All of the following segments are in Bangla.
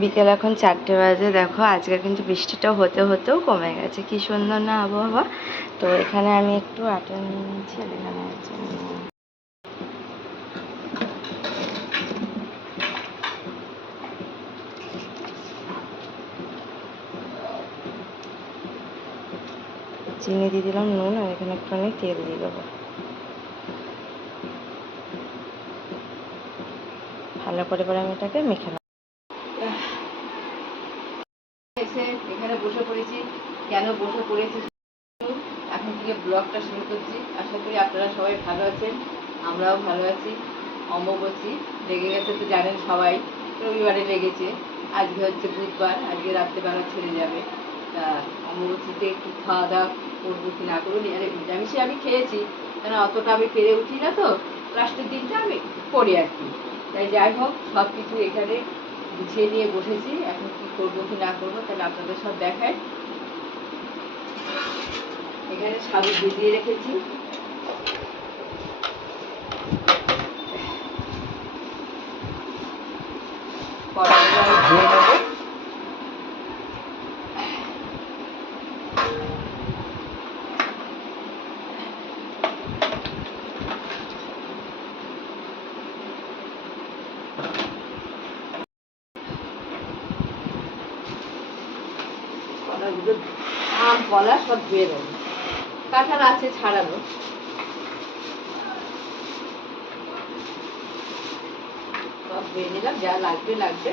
বিকেল এখন চারটে বাজে, দেখো আজকে কিন্তু বৃষ্টিটা হতে হতেও কমে গেছে। কি সুন্দর না আবহাওয়া? তো এখানে আমি একটু আটা নিয়ে এখানে চিনি দিয়ে দিলাম, নুন, আর এখানে একটুখানি তেল দিয়ে দেবো। ভালো করে করে আমি এটাকে মেখে নেব এসে এখানে বসে পড়েছি কেন বসে পড়েছি এখন থেকে ব্লগটা শুরু করি আপনারা সবাই ভালো আছেন, আমরাও ভালো আছি অম্বুবচী লেগে গেছে তো জানেন সবাই, রবিবারে লেগেছে, আজকে হচ্ছে বুধবার, আজকে রাত্রেবেলা ছেড়ে যাবে, তা অম্বুবচীতে একটু খাওয়া দাওয়া করব কি না করব নিরামিষে আমি খেয়েছি, কেন অতটা আমি পেরে উঠি না তো, লাস্টের দিনটা আমি করি আর কি। তাই যাই হোক সব কিছু এখানে গুছিয়ে নিয়ে বসেছি, এখন কি করব কি না করব তাহলে আপনাদের সব দেখায়। এখানে সাবু ভিজিয়ে রেখেছি কড়াইগুলো আমি ধুয়ে নেব কলাগুলো কলা সব ধুয়ে কাঁঠাল আছে ছাড়ানো। সব নিলাম যা লাগবে লাগবে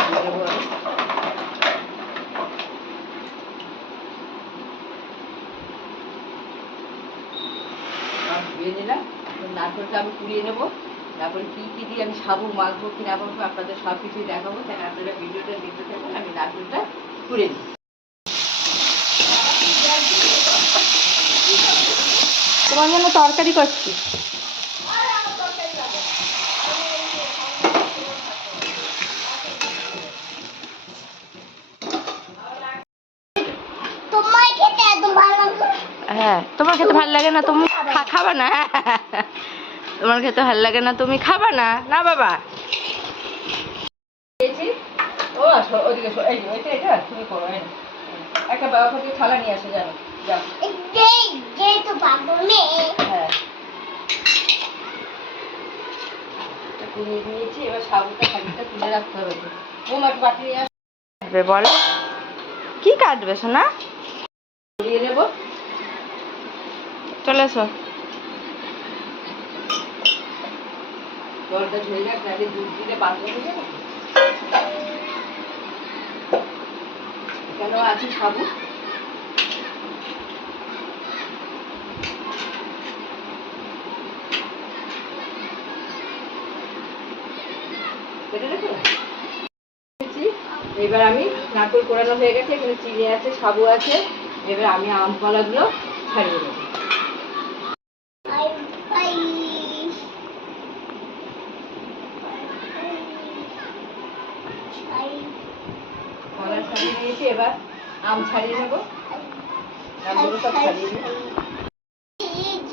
ধুয়ে নেব আমি। সব ধুয়ে নিলাম এখন নারকেলটা আমি কুড়িয়ে নেব। তারপরে কী কী দিয়ে আমি সাবু মাখবো কি না মাখবো আপনাদের সব কিছুই দেখাবো। তাহলে আপনারা ভিডিওটা দেখতে থাকুন আমি নারকেলটা কুড়ে নিই। তোমার জন্য তরকারি করছি। তোমার খেতে একদম ভালো লাগে। হ্যাঁ তোমার খেতে ভালো লাগে না? তুমি খা- খাবা না? তোমার খেতে ভালো লাগে না তুমি খাবা না? না বাবা। একটা থেকে থালা নিয়ে আসো জানো হ্যাঁ। এটা কুড়িয়ে নিয়েছি এবার সাবুটা খালিটা তুলে রাখতে হবে তো। বৌমা বাটি নিয়ে আসো। বলো। কি কাটবে শোনা কুড়িয়ে চলে এসো। জলটা ঝরে যাক, নাহলে দুধ দিলে পাতলা হয়ে যাবে। কেন আছে সাবু। এবার আমি নারকেল কোড়ানো হয়ে গেছে, এখানে চিনি আছে, সাবু আছে। এবার আমি আম কলাগুলো ছাড়িয়ে নেব আই আই আই কলা ছাড়িয়ে নিয়েছি এবার আম ছাড়িয়ে নেব। সব ছাড়িয়ে নিই। বীজ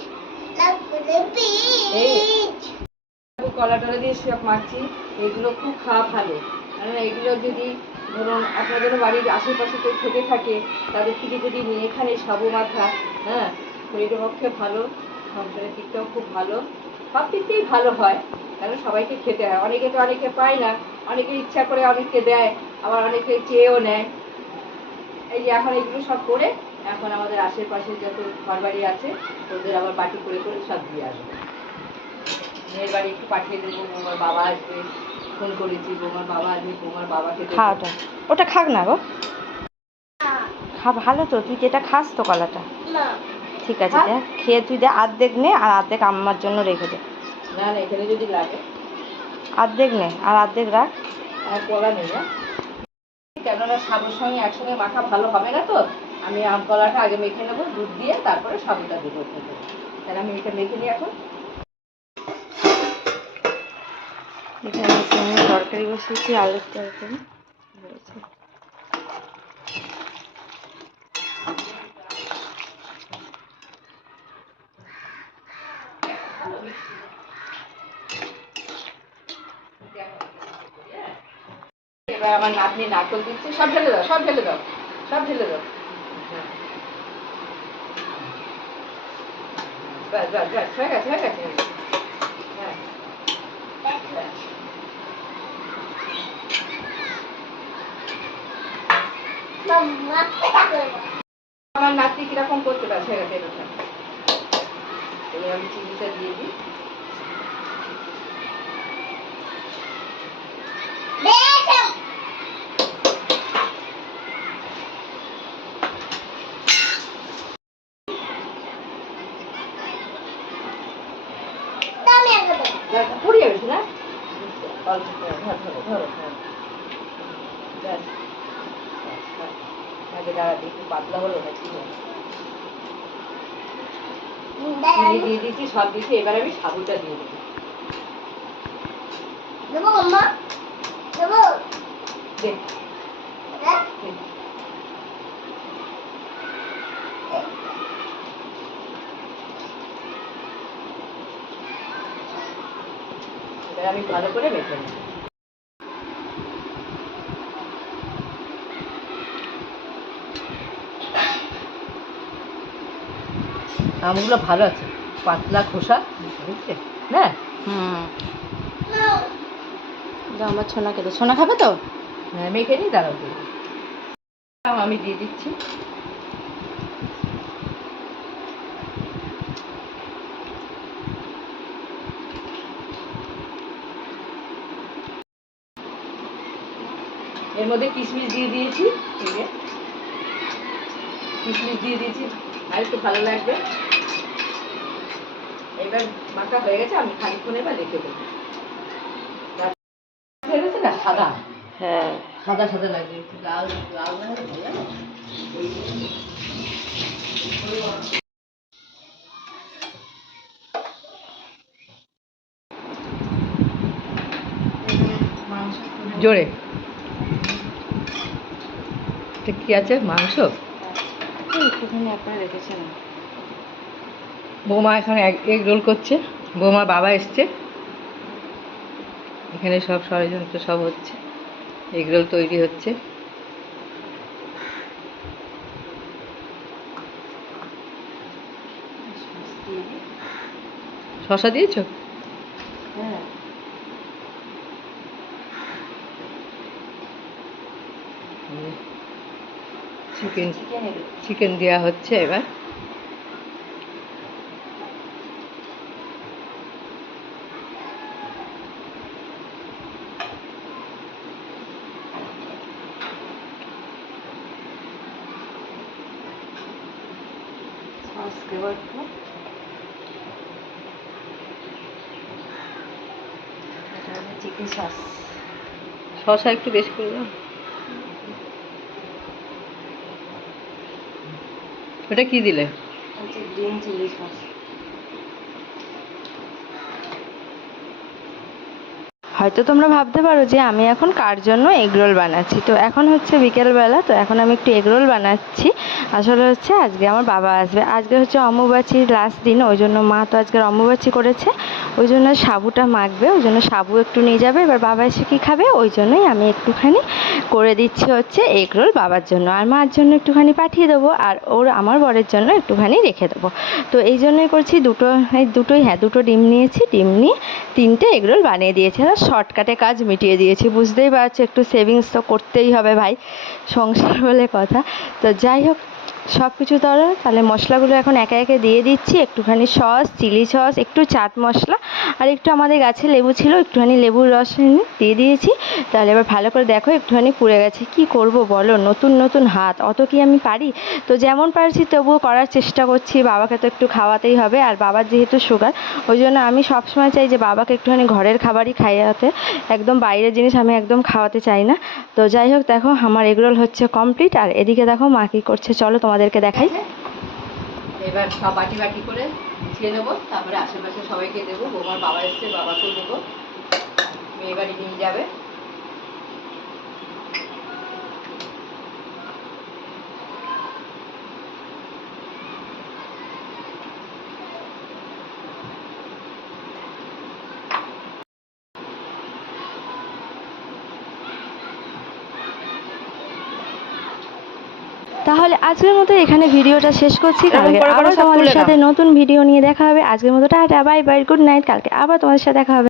কলা টলা দিয়ে সব মাখছি, এগুলো খুব খাওয়া ভালো। কারণ এগুলো যদি ধরুন আপনাদের বাড়ির আশেপাশে কেউ থেকে থাকে, তাদের থেকে যদি নিয়ে এখানে সাবু মাখা হ্যাঁ শরীরের পক্ষে ভালো, সংসারের দিকটাও খুব ভালো। সব দিক দিয়েই ভালো হয় কারণ সবাইকে খেতে হয়। অনেকে তো অনেকে পায় না, অনেকে ইচ্ছা করে অনেককে দেয়, আবার অনেকে চেয়েও নেয়। এই যে এখন এগুলো সব করে এখন আমাদের আশেপাশে যত ঘরবাড়ি আছে ওদের আবার বাটি করে করে সব দিয়ে আসবে। মেয়ের বাড়ি একটু পাঠিয়ে দেবো বৌমার বাবা আসবে ফোন করেছি বৌমার বাবা আসবে বৌমার বাবাকে দেবো। খা ওটা ওটা খাক না গো। খা ভালো তো তুই যেটা খাস তো কলাটা ঠিক আছে দেখ খেয়ে তুই দে আর্ধেক নে আর আর্ধেক আম্মার জন্য রেখে দে। না না এখানে যদি লাগে। আর্ধেক নে আর আর্ধেক রাখ। আর কলা নেই না কেননা সাবুর সঙ্গে একসঙ্গে মাখা ভালো হবে না তো, আমি আম কলাটা আগে মেখে নেব, দুধ দিয়ে তারপরে সাবুটা দেবো। তাহলে আমি এটা মেখে নিই এখন এখানে তরকারি বসিয়েছি, আলুর তরকারি এবার আমার নাতনি নারকল দিচ্ছে, সব ঢেলে দাও, সব ঢেলে দাও, সব ঢেলে দাও। আমার নাতনি কীরকম করতে পারছে এবার আমি চিনিটা দিয়ে দিই বেশ গেছে না। আগে দাঁড়াতে একটু পাতলা হলো না কি চিনি দিয়ে দিয়েছি সব দিয়েছি এবার আমি সাবুটা দিয়ে দেবো। দেবো মাম্মা দেবো। দে, হ্যাঁ দে। এবার আমি ভালো করে মেখে নেব। আমগুলো ভালো আছে। পাতলা খোসা বুঝছে না? হুম। আমার ছোনাকে তো সোনা খাবে তো? হ্যাঁ মেখে নিই দাঁড়াও। আমি দিয়ে দিচ্ছি। এর মধ্যে কিশমিশ দিয়ে দিয়েছি কিশমিশ দিয়ে দিয়েছি আর একটু ভালো লাগবে। এবার মাখা হয়ে গেছে আমি খানিক্ষণ এবার রেখে দেবো। হয়ে গেছে না সাদা? হ্যাঁ। সাদা সাদা লাগবে একটু লাল না। জোরে। এটা কি আছে? মাংস? একটুখানি আপনারা রেখেছেন। বৌমা এখানে এগ রোল করছে। বৌমার বাবা এসছে। এখানে সব ষড়যন্ত্র সব হচ্ছে। এগ রোল তৈরি হচ্ছে। শশা দিয়েছ হ্যাঁ চিকেন চিকেন দেওয়া হচ্ছে এবার। সস চিকেন সস শশা একটু বেশি করে ওটা কি দিলে? গ্রিন চিলি সস হয়তো তোমরা ভাবতে পারো যে আমি এখন কার জন্য এগরোল বানাচ্ছি। তো এখন হচ্ছে বিকেলবেলা তো এখন আমি একটু এগরোল বানাচ্ছি। আসলে হচ্ছে আজকে আমার বাবা আসবে। আজকে হচ্ছে অম্বুবাচীর লাস্ট দিন ওই জন্য মা তো আজকে অম্বুবাচী করেছে। ওই জন্য সাবুটা মাখবে ওই জন্য সাবু একটু নিয়ে যাবে, এবার বাবা এসে কী খাবে? ওই জন্যই আমি একটুখানি করে দিচ্ছি হচ্ছে এগ রোল বাবার জন্য। আর মার জন্য একটুখানি পাঠিয়ে দেবো, আর ওর আমার বরের জন্য একটুখানি রেখে দেবো। তো এই জন্যই করছি দুটো, এই দুটোই হ্যাঁ দুটো ডিম নিয়েছি। ডিম নিয়ে তিনটে এগরোল বানিয়ে দিয়েছি। আর শর্টকাটে কাজ মিটিয়ে দিয়েছি, বুঝতেই পারছ, একটু সেভিংস তো করতেই হবে ভাই, সংসার বলে কথা। তো যাই হোক সব কিছু ধরো, তাহলে মশলাগুলো এখন একে একে দিয়ে দিচ্ছি। একটুখানি সস, চিলি সস, একটু চাট মশলা, আর একটু আমাদের গাছে লেবু ছিল, একটুখানি লেবুর রস দিয়ে দিয়েছি। তাহলে এবার ভালো করে দেখো, একটুখানি পুড়ে গেছে। কি করব বলো? নতুন নতুন হাত, অত কি আমি পারি? তো যেমন পারছি তবুও করার চেষ্টা করছি। বাবাকে তো একটু খাওয়াতেই হবে, আর বাবার যেহেতু সুগার ওই জন্য আমি সবসময় চাই যে বাবাকে একটুখানি ঘরের খাবারই খাইয়াতে। একদম বাইরের জিনিস আমি একদম খাওয়াতে চাই না। তো যাই হোক, দেখো, আমার এগরোল হচ্ছে কমপ্লিট আর এদিকে দেখো মা কী করছে। চলো তোমাদেরকে দেখাই। এবার সব বাটি বাটি করে গুছিয়ে নেব, তারপরে আশেপাশে সবাইকে দেবো, বৌমার বাবা এসছে, বাবাকেও দেবো। মেয়ে বাড়ি নিয়ে যাবে। তাহলে আজকের মতো এখানে ভিডিওটা শেষ করছি কালকে আবার তোমাদের সাথে নতুন ভিডিও নিয়ে দেখা হবে। আজকের মতো tata bye bye good night কালকে আবার তোমাদের সাথে দেখা হবে।